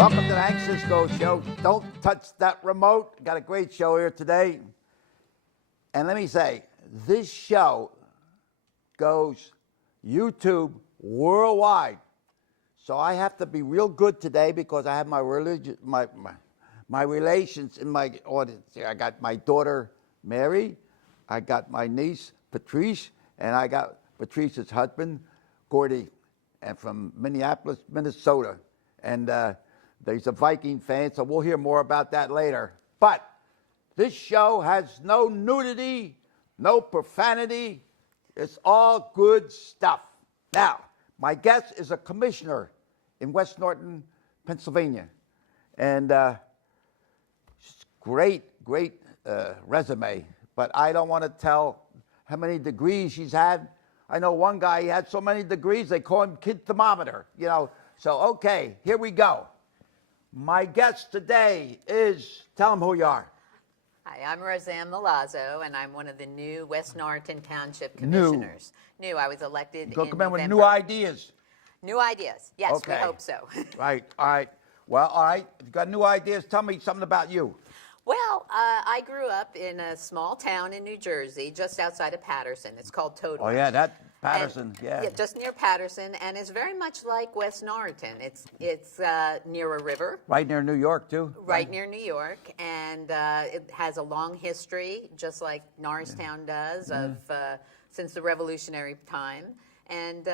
Welcome to the Hank Cisco Show. Don't touch that remote. Got a great show here today. And let me say, this show goes YouTube worldwide. So I have to be real good today because I have my religion, my relations in my audience here. I got my daughter Mary, I got my niece Patrice, and I got Patrice's husband Gordy, and from Minneapolis, Minnesota. And there's a Viking fan, so we'll hear more about that later. But this show has no nudity, no profanity. It's all good stuff. Now, my guest is a commissioner in West Norton, Pennsylvania. And great resume. But I don't want to tell how many degrees she's had. I know one guy, he had so many degrees, they call him Kid Thermometer, you know. So, okay, here we go. My guest today is, tell them who you are. Hi, I'm Roseanne Milazzo, and I'm one of the new West Norton Township Commissioners. New. I was elected in November. Come in with new ideas. New ideas. Yes, okay. We hope so. Right, all right. Well, all right. If you've got new ideas, tell me something about you. Well, I grew up in a small town in New Jersey, just outside of Patterson. It's called Toadville. Oh, yeah, that Patterson, and, yeah. Just near Patterson, and it's very much like West Norton. It's near a river. Right near New York, too. Right near New York, and it has a long history, just like Norristown does, of since the Revolutionary time. And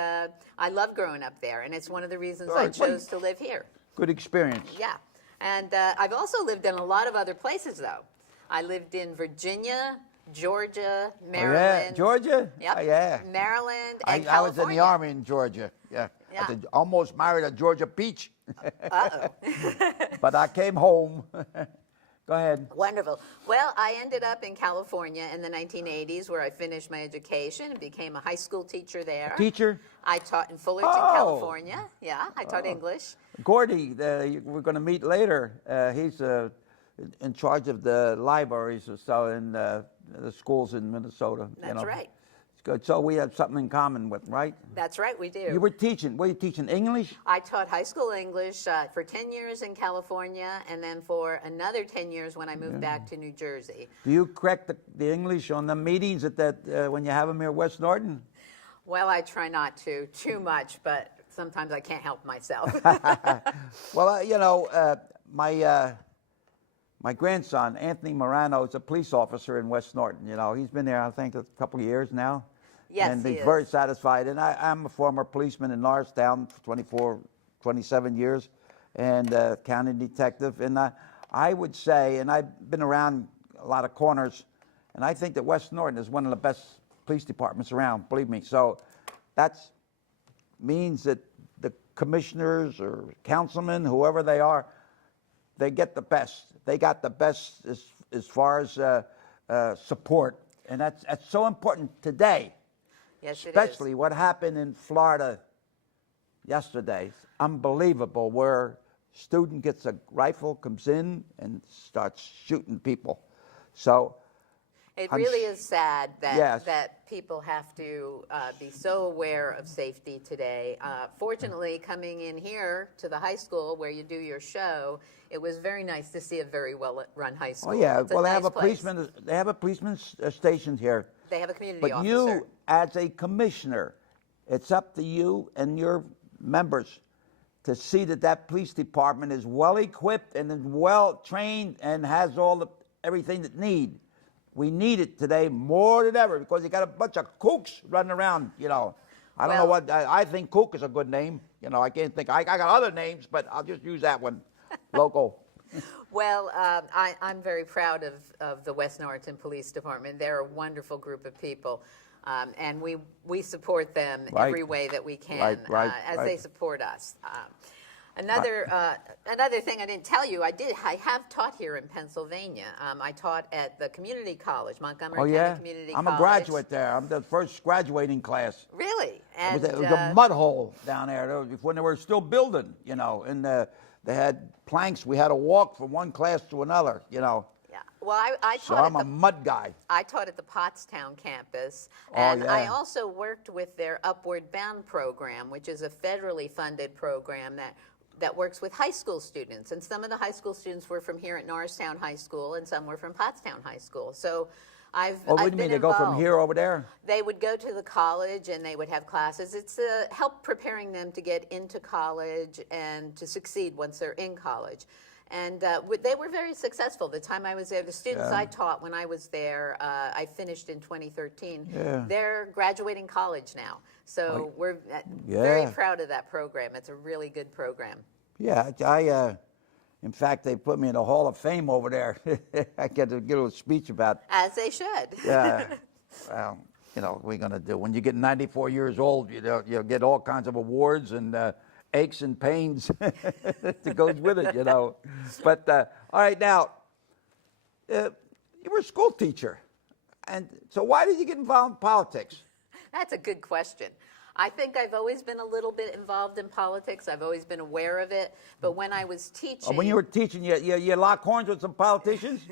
I love growing up there, and it's one of the reasons I chose to live here. Good experience. Yeah. And I've also lived in a lot of other places, though. I lived in Virginia, Georgia, Maryland. Oh, yeah, Georgia? Yep. Oh, yeah. Maryland and California. I was in the Army in Georgia, yeah. Yeah. I almost married a Georgia peach. Uh-oh. But I came home. Go ahead. Wonderful. Well, I ended up in California in the 1980s where I finished my education and became a high school teacher there. A teacher? I taught in Fullerton, California. Yeah, I taught English. Gordy, we're going to meet later. He's in charge of the libraries or so in the schools in Minnesota. That's right. It's good. So we have something in common with, right? That's right, we do. You were teaching. Were you teaching English? I taught high school English for 10 years in California, and then for another 10 years when I moved back to New Jersey. Do you correct the English on the meetings when you have them here at West Norton? Well, I try not to too much, but sometimes I can't help myself. Well, my grandson, Anthony Morano, is a police officer in West Norton. You know, he's been there, I think, a couple of years now. Yes, and he's is. very satisfied. And I'm a former policeman in Norristown for 27 years, and county detective. And I would say, and I've been around a lot of corners, and I think that West Norton is one of the best police departments around, believe me. So that means that the commissioners or councilmen, whoever they are, they get the best. They got the best as far as support. And that's so important today. Yes, it is. Especially what happened in Florida yesterday. Unbelievable, where a student gets a rifle, comes in, and starts shooting people. So it really is sad that, yes. that people have to be so aware of safety today. Fortunately, coming in here to the high school where you do your show, it was very nice to see a very well-run high school. Oh yeah, well, they have a policeman. They have a policeman stationed here. They have a community but officer. But you, as a commissioner, it's up to you and your members to see that that police department is well equipped and is well trained and has everything that need. We need it today more than ever because you got a bunch of kooks running around. You know, I don't know what I think. Kook is a good name. You know, I can't think. I got other names, but I'll just use that one. Local. Well, I'm very proud of the West Norton Police Department. They're a wonderful group of people, and we support them every way that we can as they support us. Another thing I didn't tell you, I have taught here in Pennsylvania. I taught at the community college, Montgomery County Community College. I'm a graduate there. I'm the first graduating class. Really? And it was a mud hole down there when they were still building, you know, and they had planks. We had to walk from one class to another, you know. Yeah. Well, I so taught I'm a mud guy. I taught at the Pottstown campus, and I also worked with their Upward Bound program, which is a federally funded program that that works with high school students, and some of the high school students were from here at Norristown High School, and some were from Pottstown High School. So I've what do you mean? They go from here over there? They would go to the college and they would have classes. It's help preparing them to get into college and to succeed once they're in college. And they were very successful. The time I was there, the students I taught when I was there, I finished in 2013. They're graduating college now. So we're very proud of that program. It's a really good program. Yeah, in fact, they put me in the Hall of Fame over there. I get to give a speech about. As they should. Yeah. Well, you know, what we're going to do. When you get 94 years old, you'll get all kinds of awards and aches and pains that goes with it, you know. But, all right, now, you were a school teacher. And so why did you get involved in politics? That's a good question. I think I've always been a little bit involved in politics. I've always been aware of it. But when I was teaching... When you were teaching, you lock horns with some politicians?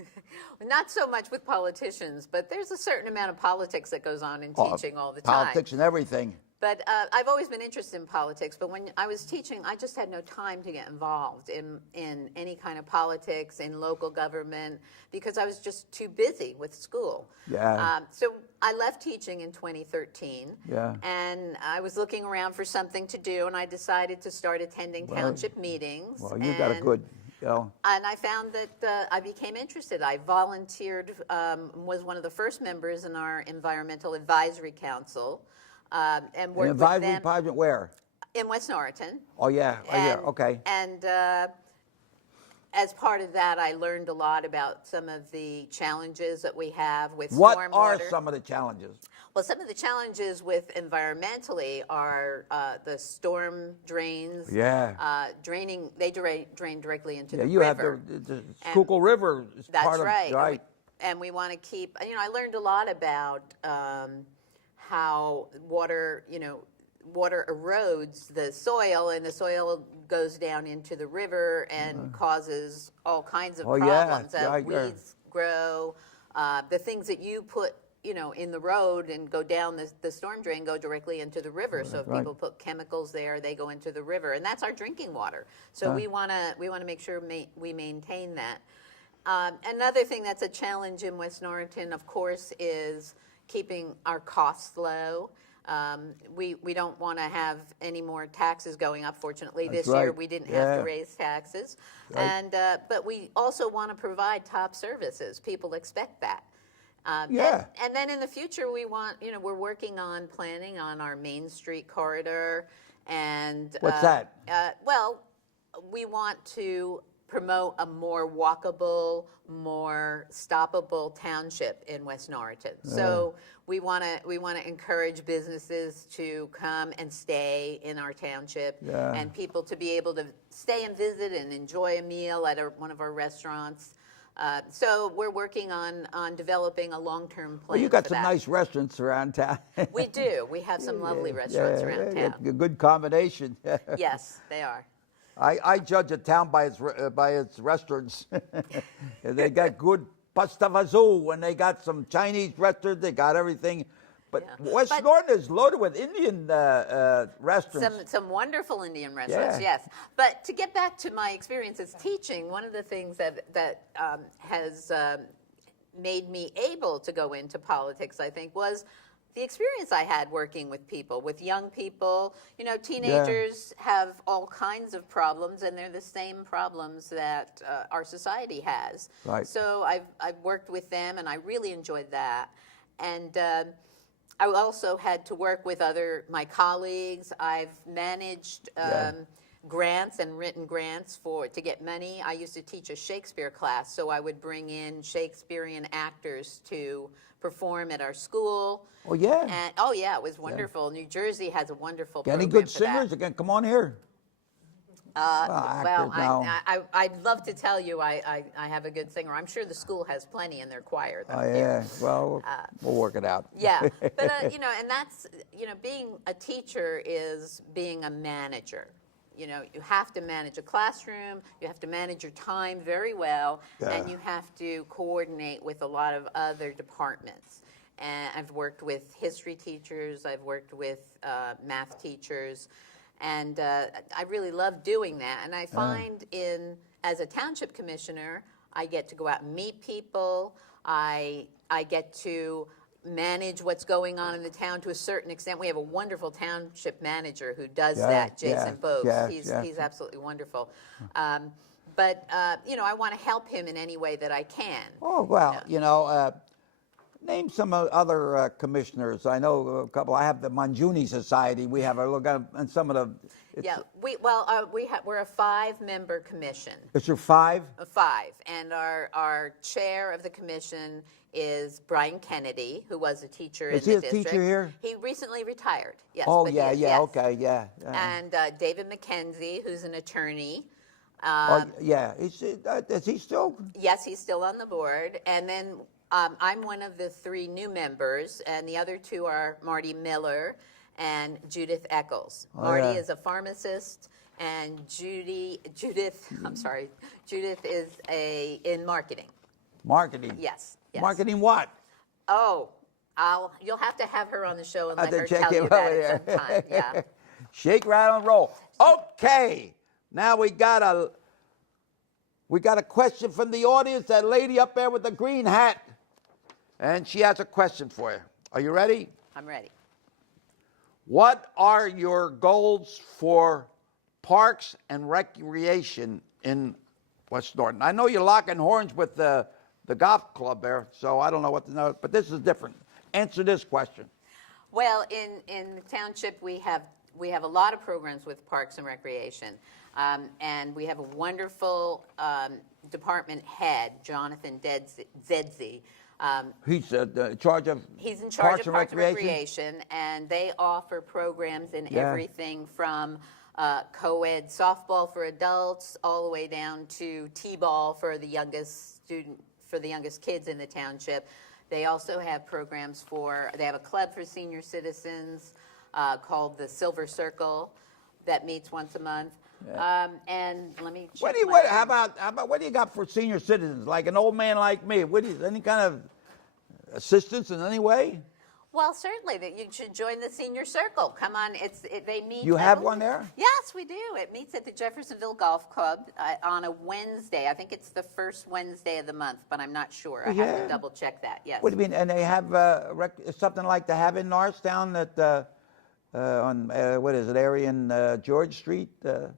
Not so much with politicians, but there's a certain amount of politics that goes on in teaching all the time. Politics and everything. But I've always been interested in politics, but when I was teaching, I just had no time to get involved in any kind of politics, in local government, because I was just too busy with school. Yeah. So I left teaching in 2013, and I was looking around for something to do, and I decided to start attending township meetings. Well, you got a good... You know. And I found that I became interested. I volunteered, was one of the first members in our Environmental Advisory Council. And worked advisory with them department where? In West Norton. Oh yeah, okay. And as part of that, I learned a lot about some of the challenges that we have with stormwater. What are some of the challenges? Well, some of the challenges with environmentally are the storm drains. Yeah. Draining, they drain directly into the you river. have the Schuylkill River. Is That's part right. Of, right. And we want to keep. I learned a lot about how water erodes the soil, and the soil goes down into the river and causes all kinds of problems. Weeds grow. The things that you put, in the road and go down the storm drain go directly into the river. So if people put chemicals there, they go into the river, and that's our drinking water. So we want to make sure we maintain that. Another thing that's a challenge in West Norriton, of course, is keeping our costs low. We don't want to have any more taxes going up. Fortunately, this year we didn't have to raise taxes. And but we also want to provide top services. People expect that. And then in the future, we want, we're working on planning on our Main Street corridor. And what's that? Well, we want to promote a more walkable, more stoppable township in West Norriton. So we want to encourage businesses to come and stay in our township, and people to be able to stay and visit and enjoy a meal at one of our restaurants. So we're working on developing a long-term plan. Well, you got some nice restaurants around town. We do. We have some lovely restaurants around town. A good combination. Yes, they are. I judge a town by its restaurants. They got good pasta vazou, and they got some Chinese restaurants. They got everything. But West Norton is loaded with Indian restaurants. Some wonderful Indian restaurants, yes. But to get back to my experience as teaching, one of the things that has made me able to go into politics, I think, was the experience I had working with people, with young people. Teenagers have all kinds of problems, and they're the same problems that our society has. Right. So I've worked with them, and I really enjoyed that. And I also had to work with my colleagues. I've managed grants and written grants to get money. I used to teach a Shakespeare class, so I would bring in Shakespearean actors to perform at our school. Oh, yeah? It was wonderful. New Jersey has a wonderful program. Any good singers? Again, come on here. I'd love to tell you I have a good singer. I'm sure the school has plenty in their choir. Oh, yeah. Well, we'll work it out. Yeah. But, and that's, being a teacher is being a manager. You have to manage a classroom, you have to manage your time very well, and you have to coordinate with a lot of other departments. And I've worked with history teachers, I've worked with math teachers, And I really love doing that. And I find as a township commissioner, I get to go out and meet people. I get to manage what's going on in the town to a certain extent. We have a wonderful township manager who does that, Jason Bogues. He's absolutely wonderful. But I want to help him in any way that I can. Oh, well, name some other commissioners. I know a couple. I have the Manjuni Society. We have a look at, and some of the. We're a 5-member commission. Is there 5? 5, and our chair of the commission is Brian Kennedy, who was a teacher in the district. Is he a teacher here? He recently retired. Yes. Oh yeah. And David McKenzie, who's an attorney. Is he still? Yes, he's still on the board. And then I'm one of the 3 new members, and the other 2 are Marty Miller and Judith Eccles. Marty is a pharmacist, and Judith is in marketing. Marketing? Yes. Marketing what? Oh, you'll have to have her on the show and let her tell you about it sometime. Yeah. Shake, rattle, and roll. Okay. Now we got a question from the audience. That lady up there with the green hat, and she has a question for you. Are you ready? I'm ready. What are your goals for parks and recreation in West Norton? I know you're locking horns with the golf club there, so I don't know what to know, but this is different. Answer this question. Well, in the township, we have a lot of programs with parks and recreation. And we have a wonderful department head, Jonathan Zedzi. He's in charge of Parks and Recreation, and they offer programs in everything from co-ed softball for adults all the way down to t-ball for the youngest kids in the township. They also have programs they have a club for senior citizens called the Silver Circle that meets once a month. Yeah. And let me check. How about what do you got for senior citizens, like an old man like me? Any kind of assistance in any way? Well, certainly that you should join the senior circle. Come on, they meet. You have one there? Yes, we do. It meets at the Jeffersonville Golf Club on a Wednesday. I think it's the first Wednesday of the month, but I'm not sure. I have to double check that. Yes. What do you mean? And they have something like they have in Norristown on what is it, Arian George Street? No,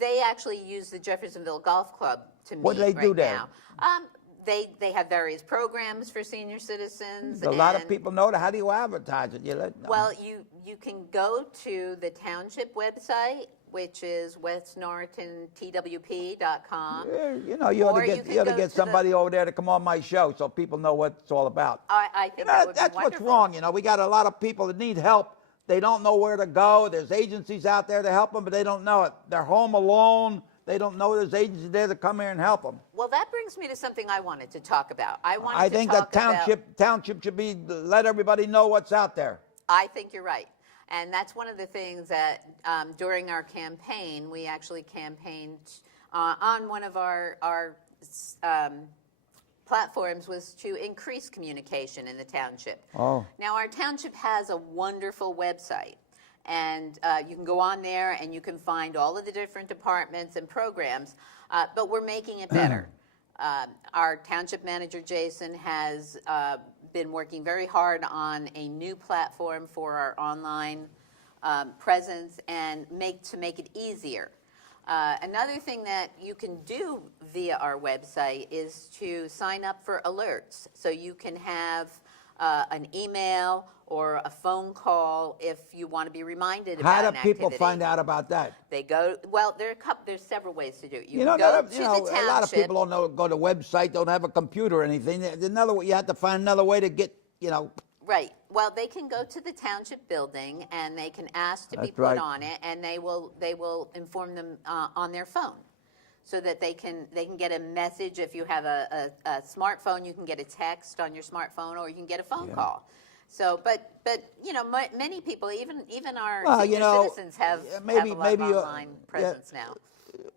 they actually use the Jeffersonville Golf Club to meet. What do they do there? Now. They have various programs for senior citizens. A lot of people know that. How do you advertise it? Well, you can go to the township website, which is westnortontwp.com. You ought to get somebody over there to come on my show so people know what it's all about. I think that would be that's wonderful. What's wrong. We got a lot of people that need help. They don't know where to go. There's agencies out there to help them, but they don't know it. They're home alone. They don't know there's agencies there to come here and help them. Well, that brings me to something I wanted to talk about. I think the township should let everybody know what's out there. I think you're right. And that's one of the things that during our campaign, we actually campaigned on one of our platforms was to increase communication in the township. Oh. Now, our township has a wonderful website, and you can go on there and you can find all of the different departments and programs, but we're making it better. Our township manager, Jason, has been working very hard on a new platform for our online presence and to make it easier. Another thing that you can do via our website is to sign up for alerts. So you can have an email or a phone call if you want to be reminded about an activity. How do people find out about that? They go, well, there's several ways to do it. You go to the township. A lot of people don't go to the website, don't have a computer or anything. You have to find another way to get, Right. Well, they can go to the township building and they can ask to be put on it, and they will inform them on their phone, so that they can get a message. If you have a smartphone, you can get a text on your smartphone, or you can get a phone call. So, but many people, even our senior citizens have a lot of online presence now.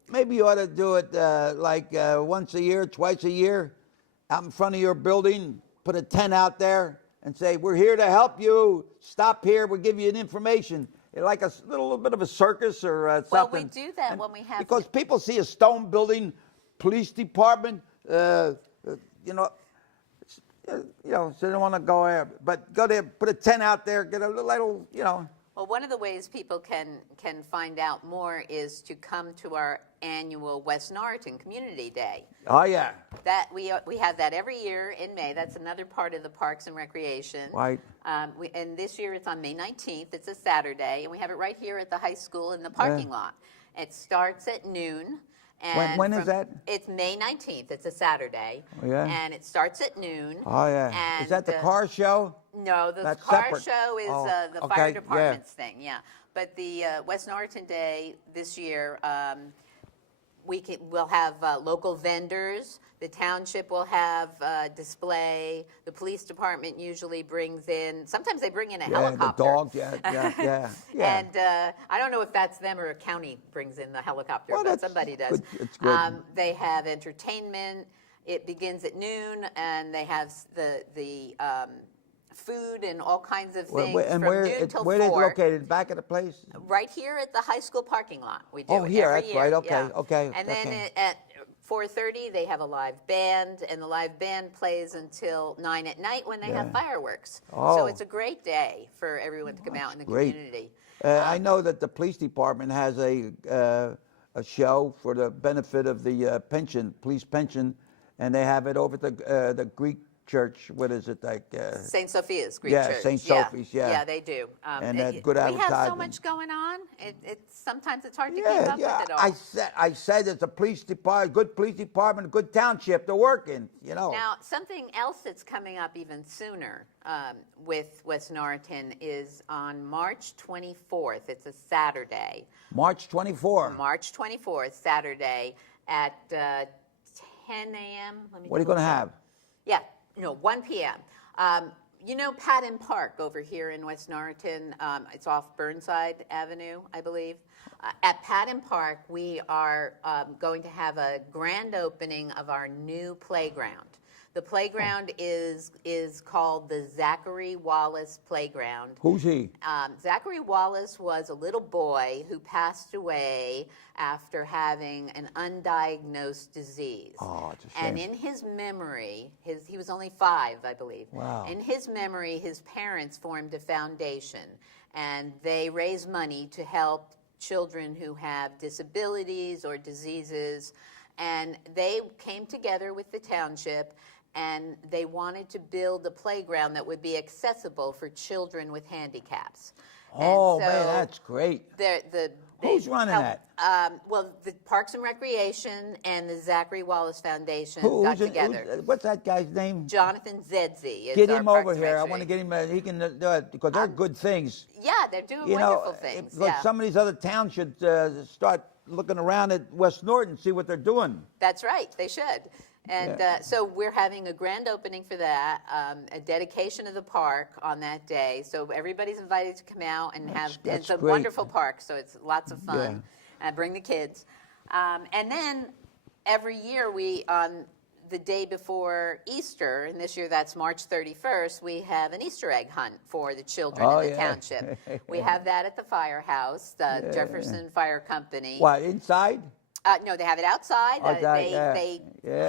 Maybe you ought to do it once a year, twice a year, out in front of your building. Put a tent out there and say, "We're here to help you. Stop here. We'll give you an information." like a little bit of a circus or something. Well, we do that when we have... Because people see a stone building, police department, you know, so they don't want to go there. But go there, put a tent out there, get a little, Well, one of the ways people can find out more is to come to our annual West Norton Community Day. Oh, yeah. That we have that every year in May. That's another part of the Parks and Recreation. Right. And this year it's on May 19th. It's a Saturday, and we have it right here at the high school in the parking lot. It starts at noon. And when is that? It's May 19th. It's a Saturday. Oh, yeah. And it starts at noon. Oh, yeah. And, is that the car show? No, the That's car separate. show is the okay, fire department's thing, yeah. But the West Norton Day this year, we'll have local vendors. The township will have display. The police department usually brings in, sometimes they bring in a helicopter. The dog, yeah. And I don't know if that's them or a county brings in the helicopter, but somebody does. It's good. They have entertainment. It begins at noon, and they have the food and all kinds of things from noon till 4. Where is it located? Back at the place? Right here at the high school parking lot. We do it here, every that's year. right. Okay, yeah. okay. And then at 4:30, they have a live band, and the live band plays until 9 at night when they have fireworks. So it's a great day for everyone to come out in the community. I know that the police department has a show for the benefit of the police pension, and they have it over at the Greek church. What is it like? St. Sophia's Greek Church. St. Sophie's. Yeah, yeah, they do. And good advertising. We have so much going on. Sometimes it's hard to keep up with it all. I said it's a police department, good police department, good township to work in. Now, something else that's coming up even sooner with West Norton is on March 24th. It's a Saturday. March 24th. March 24th, Saturday at 10 a.m. What are you going to have? Yeah. 1 p.m. Patton Park over here in West Norton, it's off Burnside Avenue, I believe. At Patton Park, we are going to have a grand opening of our new playground. The playground is called the Zachary Wallace Playground. Who's he? Zachary Wallace was a little boy who passed away after having an undiagnosed disease. Oh, it's a shame. And in his memory, he was only 5, I believe. Wow. In his memory, his parents formed a foundation, and they raise money to help children who have disabilities or diseases. And they came together with the township, and they wanted to build a playground that would be accessible for children with handicaps. Oh, man, that's great. Who's running that? Well, the Parks and Recreation and the Zachary Wallace Foundation got together. What's that guy's name? Jonathan Zedzi. Get him over here. I want to get him. He can do it because they're good things. Yeah, they're doing wonderful things. Some of these other towns should start looking around at West Norton, see what they're doing. That's right. They should. And so we're having a grand opening for that, a dedication of the park on that day. So everybody's invited to come out and it's a wonderful park, so it's lots of fun. Bring the kids. And then every year on the day before Easter, and this year that's March 31st, we have an Easter egg hunt for the children in the township. We have that at the firehouse, the Jefferson Fire Company. What, inside? No, they have it outside. They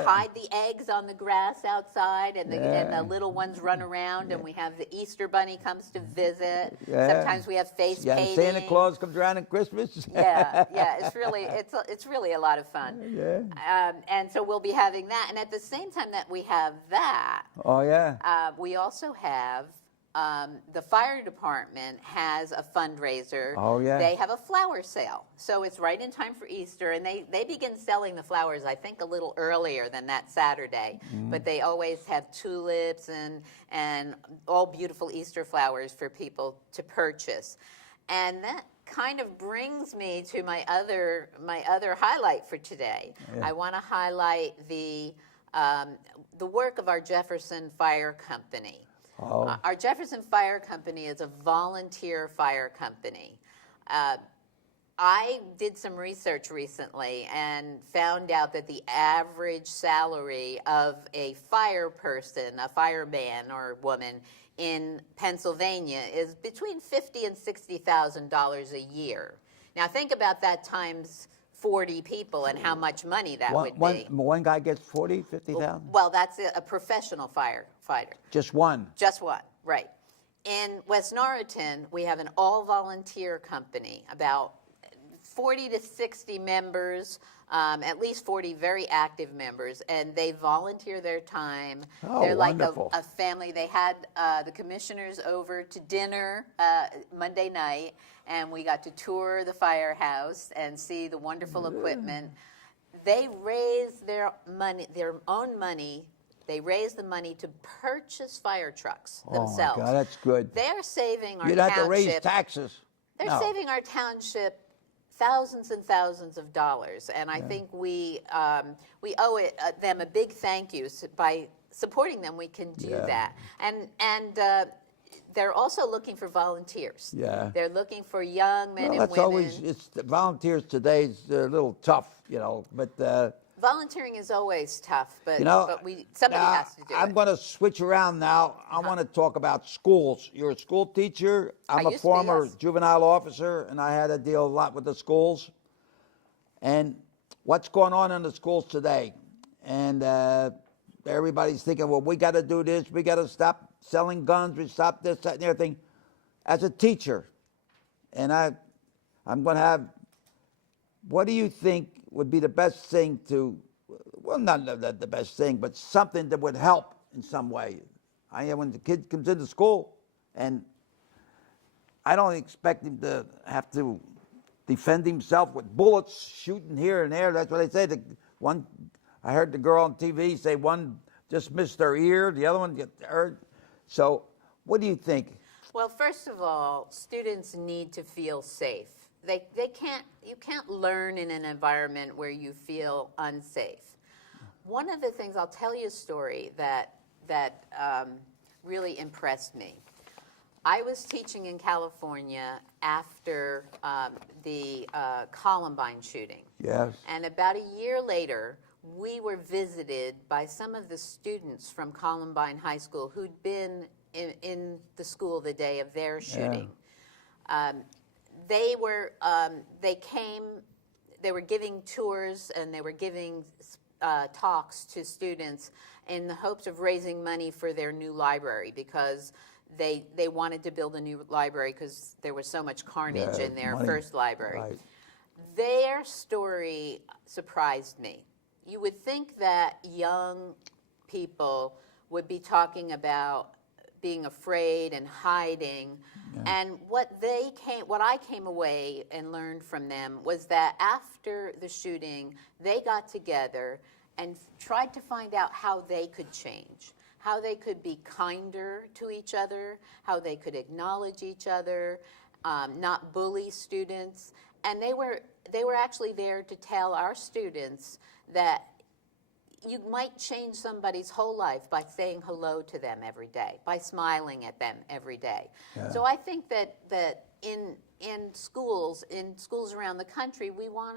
hide the eggs on the grass outside, and the little ones run around, and we have the Easter Bunny comes to visit. Sometimes we have face painting. Santa Claus comes around at Christmas. It's really a lot of fun. And so we'll be having that, and at the same time that we have that, we also have. The fire department has a fundraiser. They have a flower sale. So it's right in time for Easter, and they begin selling the flowers, I think, a little earlier than that Saturday. But they always have tulips and all beautiful Easter flowers for people to purchase. And that kind of brings me to my other highlight for today. I want to highlight the work of our Jefferson Fire Company. Our Jefferson Fire Company is a volunteer fire company. I did some research recently and found out that the average salary of a fire person, a fireman or woman in Pennsylvania is between $50,000 and $60,000 a year. Now think about that times 40 people and how much money that would be. One guy gets 40, 50,000? Well, that's a professional firefighter. Just one? Just one, right. In West Norriton, we have an all-volunteer company, about 40 to 60 members, at least 40 very active members, and they volunteer their time. Oh, they're like wonderful. a family. They had the commissioners over to dinner Monday night, and we got to tour the firehouse and see the wonderful equipment. They raise their money, their own money. They raise the money to purchase fire trucks themselves. Oh, my God, that's good. They're saving our You township. don't have to raise taxes. They're saving our township thousands and thousands of dollars, and I think we owe them a big thank you. By supporting them, we can do that. And they're also looking for volunteers. Yeah. They're looking for young men and that's women. always, volunteers today is a little tough, but... Volunteering is always tough, but, somebody now, has to do it. I'm going to switch around now. I want to talk about schools. You're a school teacher. I'm a used to be, former yes. juvenile officer, and I had to deal a lot with the schools. And what's going on in the schools today? And everybody's thinking, well, we got to do this. We got to stop selling guns. We stop this, that, and everything. As a teacher, and I'm going to have, what do you think would be the best thing to, well, not the best thing, but something that would help in some way? When the kid comes into school, and I don't expect him to have to defend himself with bullets shooting here and there. That's what they say. I heard the girl on TV say one just missed their ear, the other one get hurt. So what do you think? Well, first of all, students need to feel safe. You can't learn in an environment where you feel unsafe. One of the things, I'll tell you a story that really impressed me. I was teaching in California after the Columbine shooting. Yes. And about a year later, we were visited by some of the students from Columbine High School who'd been in the school the day of their shooting. They were giving tours and they were giving talks to students in the hopes of raising money for their new library, because they wanted to build a new library because there was so much carnage in their first library. Right. Their story surprised me. You would think that young people would be talking about being afraid and hiding. And what I came away and learned from them was that after the shooting, they got together and tried to find out how they could change, how they could be kinder to each other, how they could acknowledge each other, not bully students. And they were actually there to tell our students that you might change somebody's whole life by saying hello to them every day, by smiling at them every day. Yeah. So I think that in schools around the country, we want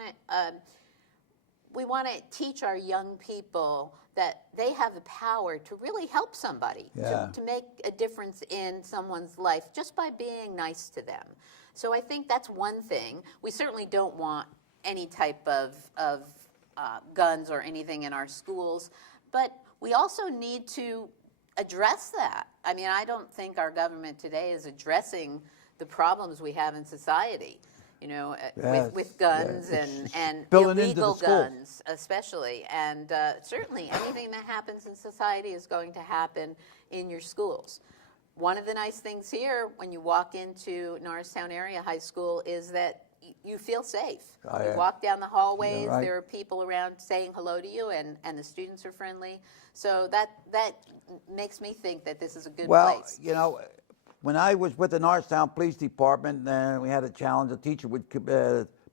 to teach our young people that they have the power to really help somebody, to make a difference in someone's life just by being nice to them. So I think that's one thing. We certainly don't want any type of guns or anything in our schools, but we also need to address that. I mean, I don't think our government today is addressing the problems we have in society, with guns and illegal guns especially. And certainly anything that happens in society is going to happen in your schools. One of the nice things here when you walk into Norristown Area High School is that you feel safe. You walk down the hallways, there are people around saying hello to you, and the students are friendly. So that makes me think that this is a good place. Well, when I was with the Norristown Police Department, we had a challenge. A teacher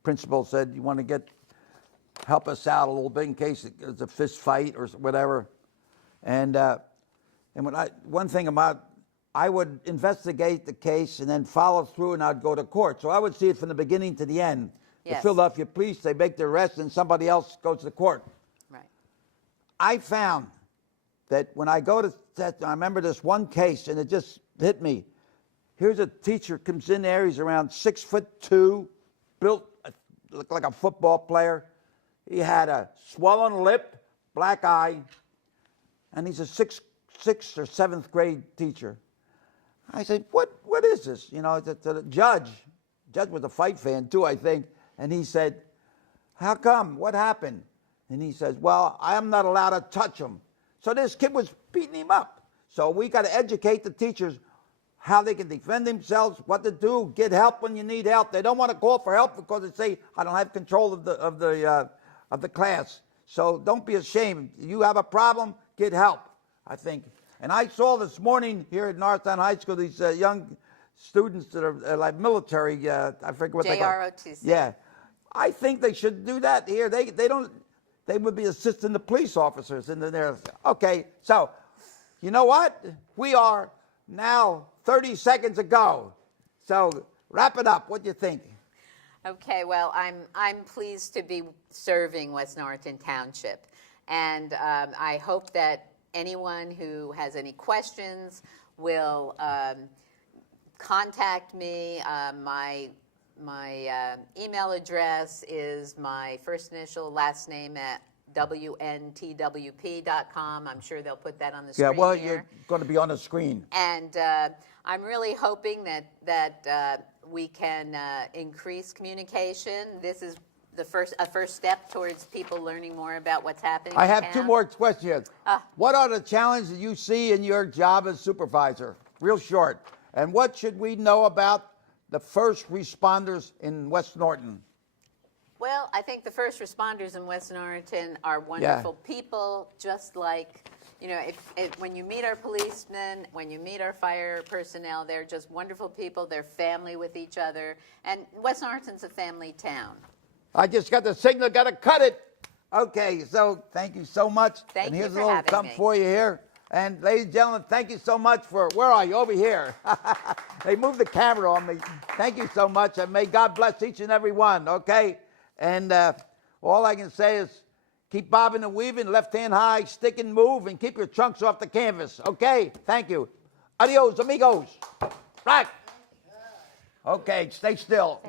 principal said, you want to help us out a little bit in case there's a fist fight or whatever. And one thing about, I would investigate the case and then follow through, and I'd go to court. So I would see it from the beginning to the end. The Yes. Philadelphia police, they make the arrest and somebody else goes to court. Right. I found that when I go to, I remember this one case and it just hit me. Here's a teacher comes in there, he's around 6'2", built, looked like a football player. He had a swollen lip, black eye, and he's a sixth or seventh grade teacher. I said, what is this? You know, the judge was a fight fan too, I think, and he said, how come? What happened? And he says, well, I am not allowed to touch him. So this kid was beating him up. So we got to educate the teachers how they can defend themselves, what to do, get help when you need help. They don't want to call for help because they say, I don't have control of the class. So don't be ashamed. You have a problem, get help, I think. And I saw this morning here at Norton High School these young students that are like military, I forget what they call it. JROTC. Yeah. I think they should do that here. They would be assisting the police officers in there. Okay, so you know what? We are now 30 seconds ago. So wrap it up. What do you think? Okay, well, I'm pleased to be serving West Norton Township, and I hope that anyone who has any questions will contact me. My email address is my first initial, last name at WNTWP.com. I'm sure they'll put that on the screen. Yeah, well, here. you're going to be on the screen. And I'm really hoping that we can increase communication. This is a first step towards people learning more about what's happening. I in have town. 2 more questions. What are the challenges you see in your job as supervisor? Real short. And what should we know about the first responders in West Norton? Well, I think the first responders in West Norton are wonderful people, just like, you know, when you meet our policemen, when you meet our fire personnel, they're just wonderful people. They're family with each other. And West Norton's a family town. I just got the signal, got to cut it. Okay, so thank you so much. Thank and you here's for a little having something me. for you here. And ladies and gentlemen, thank you so much for, where are you? Over here. They moved the camera on me. Thank you so much, and may God bless each and every one, okay? And all I can say is keep bobbing and weaving, left hand high, stick and move, and keep your trunks off the canvas, okay? Thank you. Adios, amigos. Right. Okay, stay still.